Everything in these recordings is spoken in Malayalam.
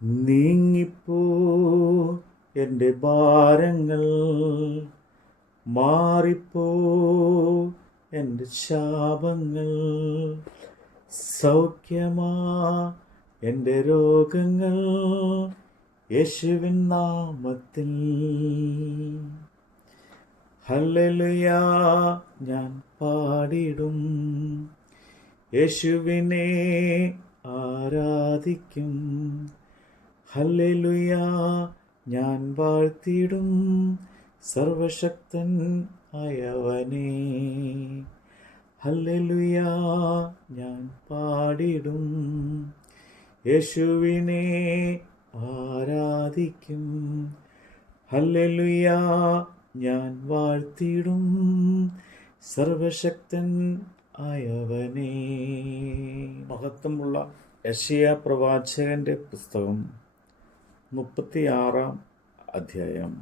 നീങ്ങിപ്പോ എൻ്റെ ഭാരങ്ങൾ, മാറിപ്പോ എൻ്റെ ശാപങ്ങൾ, സൗഖ്യമാ എൻ്റെ രോഗങ്ങൾ യേശുവിൻ നാമത്തിൽ. ഹല്ലേലൂയാ ഞാൻ പാടിടും, യേശുവിനെ ആരാധിക്കും. ഹല്ലേലൂയാ ഞാൻ വാഴ്ത്തിടും, സർവശക്തൻ ആയവനെ. ഹല്ലേലൂയാ ഞാൻ പാടിടും, യേശുവിനെ ആരാധിക്കും. ഹല്ലേലൂയാ ഞാൻ വാഴ്ത്തിടും, സർവശക്തൻ ആയവനെ. മഹത്വമുള്ള യെശയ്യാ പ്രവാചകന്റെ പുസ്തകം 36 അധ്യായം.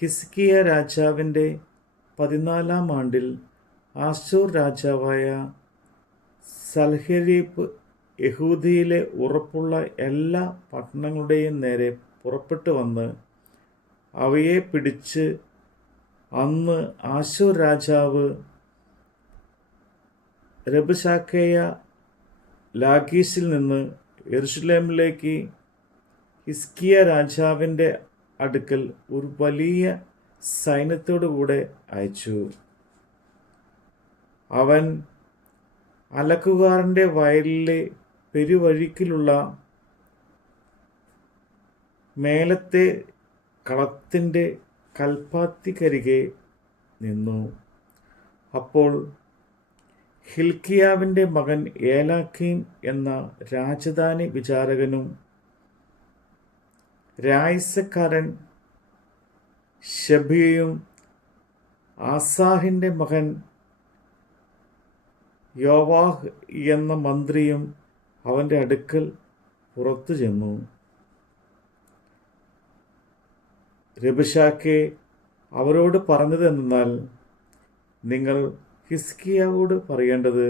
ഹിസ്കിയ രാജാവിൻ്റെ 14 ആണ്ടിൽ അശ്ശൂർ രാജാവായ സൽഹരീബ് യഹൂദിയിലെ ഉറപ്പുള്ള എല്ലാ പട്ടണങ്ങളുടെയും നേരെ പുറപ്പെട്ടു വന്ന് അവയെ പിടിച്ച്, അന്ന് അശ്ശൂർ രാജാവ് രബ്ശാക്കേയ ലാഖീശിൽ നിന്ന് യെരുശലേമിലേക്ക് ഹിസ്കിയ രാജാവിൻ്റെ അടുക്കൽ ഒരു വലിയ സൈന്യത്തോടു കൂടെ അയച്ചു. അവൻ അലക്കുകാരൻ്റെ വയലിലെ പെരുവഴിക്കിലുള്ള മേലത്തെ കളത്തിൻ്റെ കൽപ്പാത്തിക്കരികെ നിന്നു. അപ്പോൾ ഹിൽക്കിയാവിൻ്റെ മകൻ ഏലാക്കീം എന്ന രാജധാനി വിചാരകനും രായിസക്കാരൻ ശബിയയും ആസാഹിൻ്റെ മകൻ യോവാഹ് എന്ന മന്ത്രിയും അവൻ്റെ അടുക്കൽ പുറത്തു ചെന്നു. രബ്ശാക്കേ അവരോട് പറഞ്ഞത് എന്തെന്നാൽ, നിങ്ങൾ ഹിസ്കിയാവോട് പറയേണ്ടത്,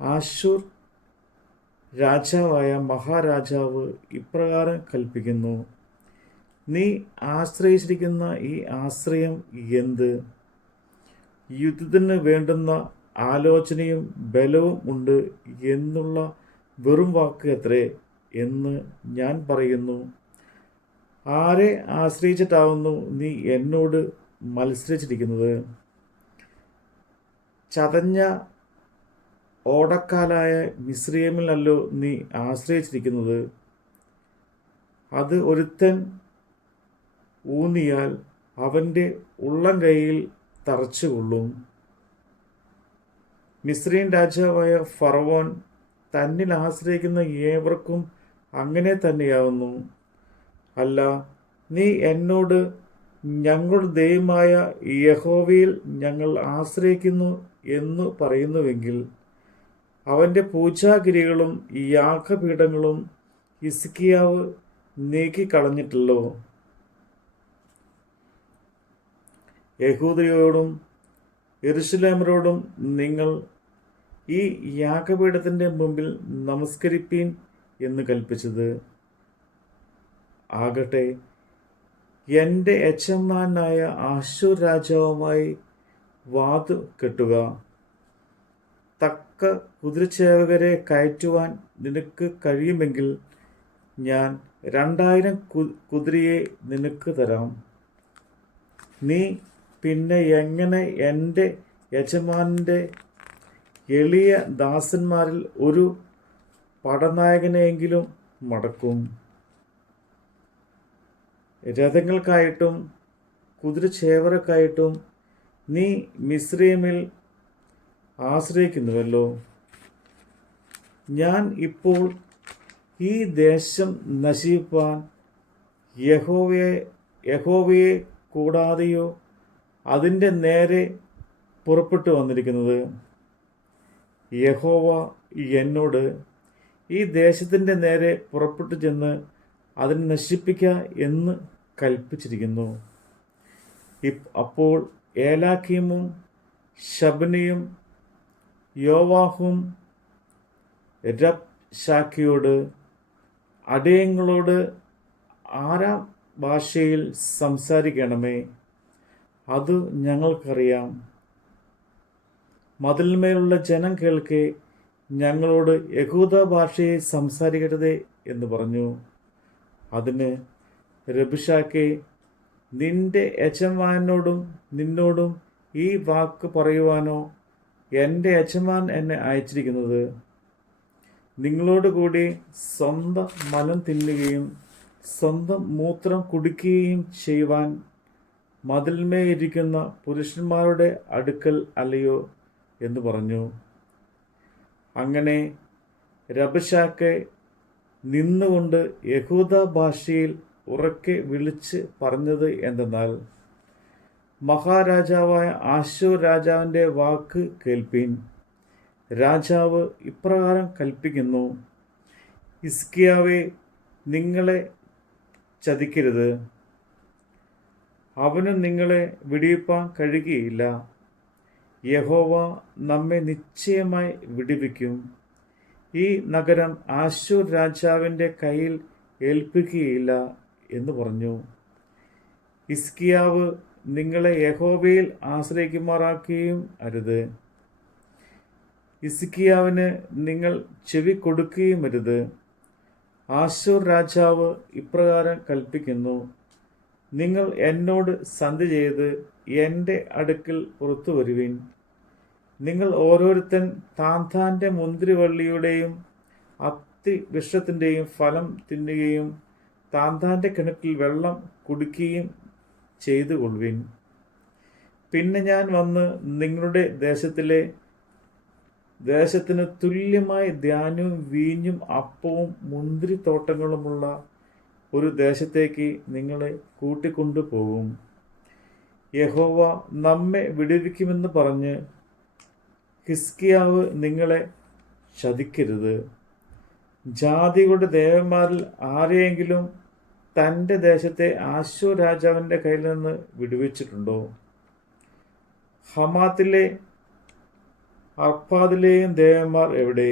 അശ്ശൂർ രാജാവായ മഹാരാജാവ് ഇപ്രകാരം കൽപ്പിക്കുന്നു, നീ ആശ്രയിച്ചിരിക്കുന്ന ഈ ആശ്രയം എന്ത്? യുദ്ധത്തിന് വേണ്ടുന്ന ആലോചനയും ബലവും ഉണ്ട് എന്നുള്ള വെറും വാക്ക് എത്രേ എന്ന് ഞാൻ പറയുന്നു. ആരെ ആശ്രയിച്ചിട്ടാവുന്നു നീ എന്നോട് മത്സരിച്ചിരിക്കുന്നത്? ചതഞ്ഞ ഓടക്കാലായ മിസ്രയീമിലല്ലോ നീ ആശ്രയിച്ചിരിക്കുന്നത്. അത് ഒരുത്തൻ ഊന്നിയാൽ അവൻ്റെ ഉള്ളം കൈയിൽ തറച്ചുകൊള്ളും. മിസ്രയീം രാജാവായ ഫറവോൻ തന്നിൽ ആശ്രയിക്കുന്ന ഏവർക്കും അങ്ങനെ തന്നെയാവുന്നു. അല്ല, നീ എന്നോട്, ഞങ്ങളുടെ ദൈവമായ യഹോവയിൽ ഞങ്ങൾ ആശ്രയിക്കുന്നു എന്നു പറയുന്നുവെങ്കിൽ, അവൻ്റെ പൂജാഗിരികളും യാഗപീഠങ്ങളും ഹിസ്കിയാവ് നീക്കിക്കളഞ്ഞിട്ടല്ലോ. യഹൂദയോടും യെരുശലേമിനോടും നിങ്ങൾ ഈ യാഗപീഠത്തിൻ്റെ മുമ്പിൽ നമസ്കരിപ്പീൻ എന്ന് കൽപ്പിച്ചത്. ആകട്ടെ, എൻ്റെ യജമാനായ അശ്ശൂർ രാജാവുമായി വാതു കെട്ടുക. തക്ക കുതിരച്ചേവകരെ കയറ്റുവാൻ നിനക്ക് കഴിയുമെങ്കിൽ ഞാൻ 2000 കുതിരയെ നിനക്ക് തരാം. നീ പിന്നെ എങ്ങനെ എൻ്റെ യജമാനൻ്റെ എളിയ ദാസന്മാരിൽ ഒരു പടനായകനെയെങ്കിലും മടക്കും? രഥങ്ങൾക്കായിട്ടും കുതിരച്ചേവകർക്കായിട്ടും നീ മിസ്രയീമിൽ ആശ്രയിക്കുന്നുവല്ലോ. ഞാൻ ഇപ്പോൾ ഈ ദേശം നശിപ്പാൻ യഹോവയെ കൂടാതെയോ അതിൻ്റെ നേരെ പുറപ്പെട്ടു വന്നിരിക്കുന്നത്? യഹോവ എന്നോട്, ഈ ദേശത്തിൻ്റെ നേരെ പുറപ്പെട്ടു ചെന്ന് അതിനെ നശിപ്പിക്കുക എന്ന് കൽപ്പിച്ചിരിക്കുന്നു. അപ്പോൾ ഏലാക്കീമും ശബ്നയും യോവാഹും രബ്ശാക്കേയോട്, അടിയങ്ങളോട് ആരാം ഭാഷയിൽ സംസാരിക്കണമേ, അത് ഞങ്ങൾക്കറിയാം. മതിലിന്മേലുള്ള ജനം കേൾക്കെ ഞങ്ങളോട് യഹൂദ ഭാഷയെ സംസാരിക്കരുതേ എന്ന് പറഞ്ഞു. അതിന് രബ്ശാക്കേ, നിന്റെ യജമാനോടും നിന്നോടും ഈ വാക്ക് പറയുവാനോ എൻ്റെ യജമാൻ എന്നെ അയച്ചിരിക്കുന്നത്? നിങ്ങളോട് കൂടി സ്വന്തം മലം തിന്നുകയും സ്വന്തം മൂത്രം കുടിക്കുകയും ചെയ്യുവാൻ മതിൽമേലിരിക്കുന്ന പുരുഷന്മാരുടെ അടുക്കൽ അല്ലയോ എന്ന് പറഞ്ഞു. അങ്ങനെ രബ്ശാക്കേ നിന്നുകൊണ്ട് യഹൂദ ഭാഷയിൽ ഉറക്കെ വിളിച്ച് പറഞ്ഞത് എന്തെന്നാൽ, മഹാരാജാവായ ആശൂർ രാജാവിൻ്റെ വാക്ക് കേൾപ്പീൻ. രാജാവ് ഇപ്രകാരം കൽപ്പിക്കുന്നു, ഹിസ്കിയാവേ, നിങ്ങളെ ചതിക്കരുത്. അവന് നിങ്ങളെ വിടിവിപ്പാൻ കഴിയുകയില്ല. യഹോവ നമ്മെ നിശ്ചയമായി വിടുവിക്കും. ഈ നഗരം ആശൂർ രാജാവിൻ്റെ കയ്യിൽ ഏൽപ്പിക്കുകയില്ല എന്ന് പറഞ്ഞു. ഹിസ്കിയാവ് നിങ്ങളെ യഹോവയിൽ ആശ്രയിക്കുമാറാക്കുകയും അരുത്. ഹിസ്കിയാവിന് നിങ്ങൾ ചെവി കൊടുക്കുകയും അരുത്. ആശൂർ രാജാവ് ഇപ്രകാരം കൽപ്പിക്കുന്നു, നിങ്ങൾ എന്നോട് സന്ധി ചെയ്ത് എൻ്റെ അടുക്കൽ പുറത്തു വരുവിൻ. നിങ്ങൾ ഓരോരുത്തൻ താന്താൻ്റെ മുന്തിരിവള്ളിയുടെയും അത്തിവൃക്ഷത്തിൻ്റെയും ഫലം തിന്നുകയും താന്താൻ്റെ കിണറ്റിൽ വെള്ളം കുടിക്കുകയും ചെയ്തു കൊള്ളുവിൻ. പിന്നെ ഞാൻ വന്ന് നിങ്ങളുടെ ദേശത്തിന് തുല്യമായി ധാന്യവും വീഞ്ഞും അപ്പവും മുന്തിരിത്തോട്ടങ്ങളുമുള്ള ഒരു ദേശത്തേക്ക് നിങ്ങളെ കൂട്ടിക്കൊണ്ടു പോകും. യഹോവ നമ്മെ വിടുവിക്കുമെന്ന് പറഞ്ഞ് ഹിസ്കിയാവ് നിങ്ങളെ ചതിക്കരുത്. ജാതികളുടെ ദേവന്മാരിൽ ആരെയെങ്കിലും തൻ്റെ ദേശത്തെ ആശൂർ രാജാവിൻ്റെ കയ്യിൽ നിന്ന് വിടുവിച്ചിട്ടുണ്ടോ? ഹമാത്തിലെ അർപ്പാദിലെയും ദേവന്മാർ എവിടെ?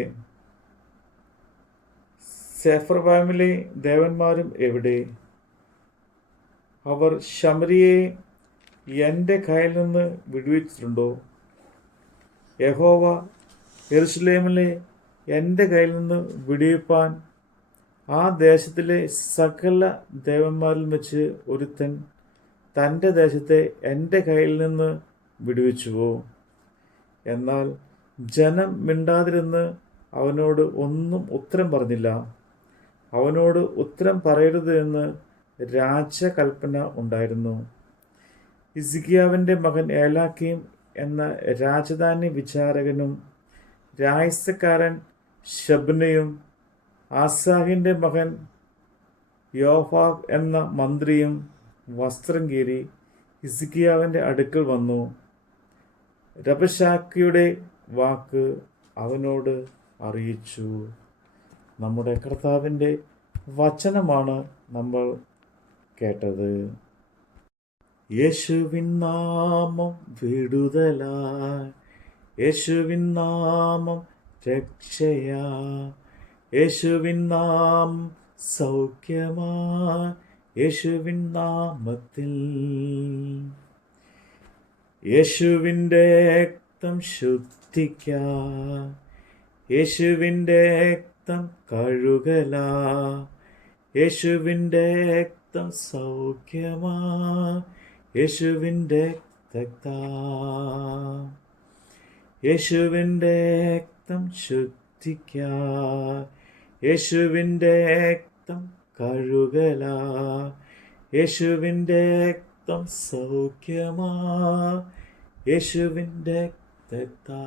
സെഫർവാമിലെ ദേവന്മാരും എവിടെ? അവർ ശമരിയെ എൻ്റെ കയ്യിൽ നിന്ന് വിടുവിച്ചിട്ടുണ്ടോ? യഹോവ യെരൂശലേമിലെ എൻ്റെ കയ്യിൽ നിന്ന് വിടുവിപ്പാൻ ആ ദേശത്തിലെ സകല ദേവന്മാരിൽ വെച്ച് ഒരുത്തൻ തൻ്റെ ദേശത്തെ എൻ്റെ കയ്യിൽ നിന്ന് വിടുവിച്ചുവോ? എന്നാൽ ജനം മിണ്ടാതിരുന്ന് അവനോട് ഒന്നും ഉത്തരം പറഞ്ഞില്ല. അവനോട് ഉത്തരം പറയരുത് എന്ന് രാജകൽപ്പന ഉണ്ടായിരുന്നു. ഹിസ്കിയാവിൻ്റെ മകൻ ഏലാക്കീം എന്ന രാജധാനി വിചാരകനും രായസക്കാരൻ ശബ്നയും ആസാഹിൻ്റെ മകൻ യോവാബ് എന്ന മന്ത്രിയും വസ്ത്രം കീറി ഹിസ്കിയാവിൻ്റെ അടുക്കൽ വന്നു. രബ്ശാക്കയുടെ വാക്ക് അവനോട് അറിയിച്ചു. നമ്മുടെ കർത്താവിൻ്റെ വചനമാണ് നമ്മൾ കേട്ടത്. യേശുവിൻ നാമം വിടുതലായി, യേശുവിൻ നാമം രക്ഷയാ, യേശുവിൻ നാമം സൗഖ്യമായി, യേശുവിൻ നാമത്തിൽ. യേശുവിൻ്റെ രക്തം ശുദ്ധിക്കാ, യേശുവിൻ്റെ രക്തം കഴുകലാ, യേശുവിൻ്റെ രക്തം സൗഖ്യമാ, യേശുവിൻ്റെ രക്തത്താ. യേശുവിൻ്റെ രക്തം ശുദ്ധിക്കാ, യേശുവിൻ്റെ രക്തം കഴുകലാ, യേശുവിൻ്റെ രക്തം സൗഖ്യമാ, യേശുവിൻ്റെ രക്തത്താ.